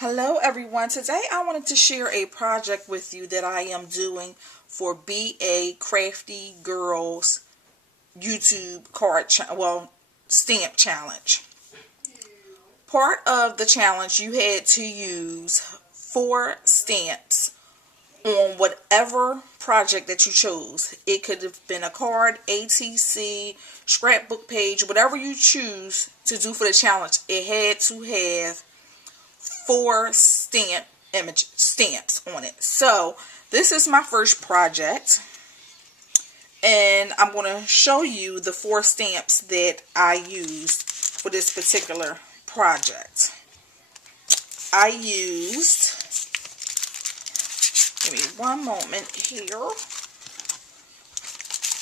Hello everyone. Today I wanted to share a project with you that I am doing for Bacraftygirl's YouTube stamp challenge. Part of the challenge, you had to use 4 stamps on whatever project that you chose. It could have been a card, ATC, scrapbook page, whatever you choose to do for the challenge. It had to have 4 stamps on it. So this is my first project, and I'm going to show you the 4 stamps that I used for this particular project. I used, give me one moment here.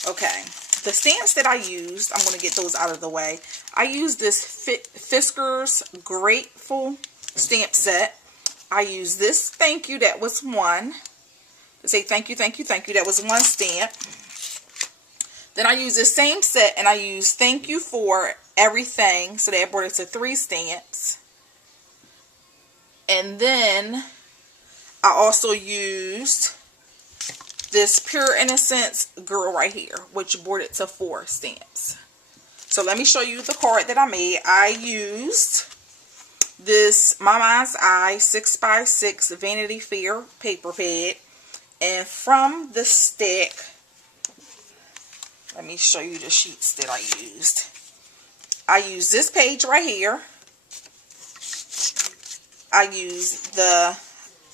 Okay, the stamps that I used, I'm going to get those out of the way. I used this Fisker's Grateful stamp set. I used this thank you, that was one, to say thank you, thank you, thank you. That was 1 stamp. Then I used the same set and I used thank you for everything, so that brought it to 3 stamps. And then I also used this Pure Innocence Girl right here, which brought it to 4 stamps. So let me show you the card that I made. I used this My Mind's Eye 6x6 Vanity Fair paper pad, and from the stack, let me show you the sheets that I used. I used this page right here. I used the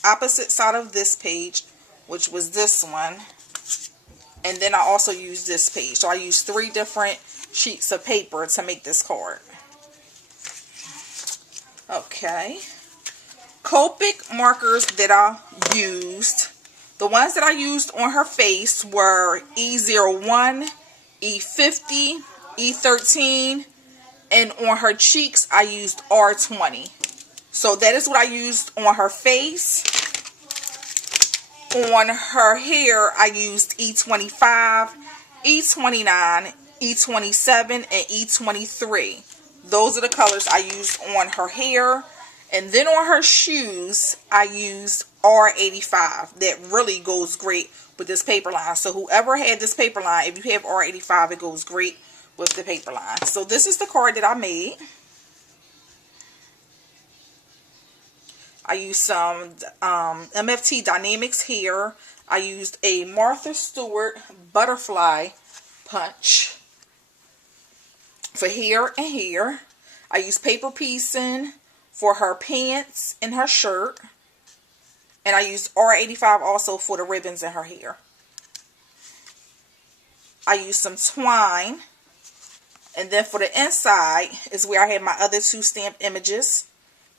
opposite side of this page, which was this one, and then I also used this page. So I used 3 different sheets of paper to make this card. Okay, Copic markers that I used. The ones that I used on her face were E01, E50, E13, and on her cheeks I used R20. So that is what I used on her face. On her hair I used E25, E29, E27, and E23. Those are the colors I used on her hair. And then on her shoes, I used R85. That really goes great with this paper line. So whoever had this paper line, if you have R85, it goes great with the paper line. So this is the card that I made. I used some MFT Dynamics here. I used a Martha Stewart butterfly punch for hair and hair. I used paper piecing for her pants and her shirt. And I used R85 also for the ribbons in her hair. I used some twine. And then for the inside is where I had my other 2 stamped images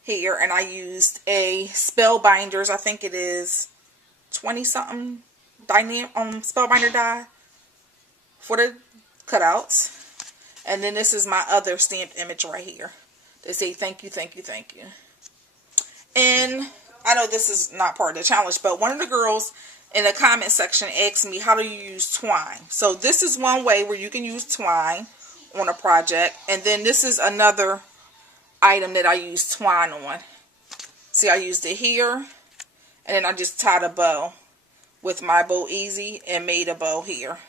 here. And I used a Spellbinders, I think it is 20 something Spellbinder die for the cutouts. And then this is my other stamped image right here. They say thank you, thank you, thank you. And I know this is not part of the challenge, but one of the girls in the comment section asked me, how do you use twine? So this is one way where you can use twine on a project. And then this is another item that I use twine on. See, I used it here. And then I just tied a bow with my Bow Easy and made a bow here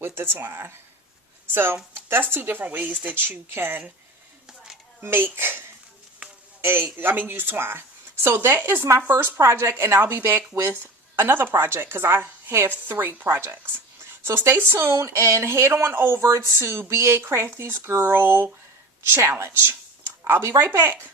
with the twine. So that's 2 different ways that you can use twine. So that is my first project, and I'll be back with another project because I have 3 projects. So stay tuned and head on over to Bacraftygirl challenge. I'll be right back.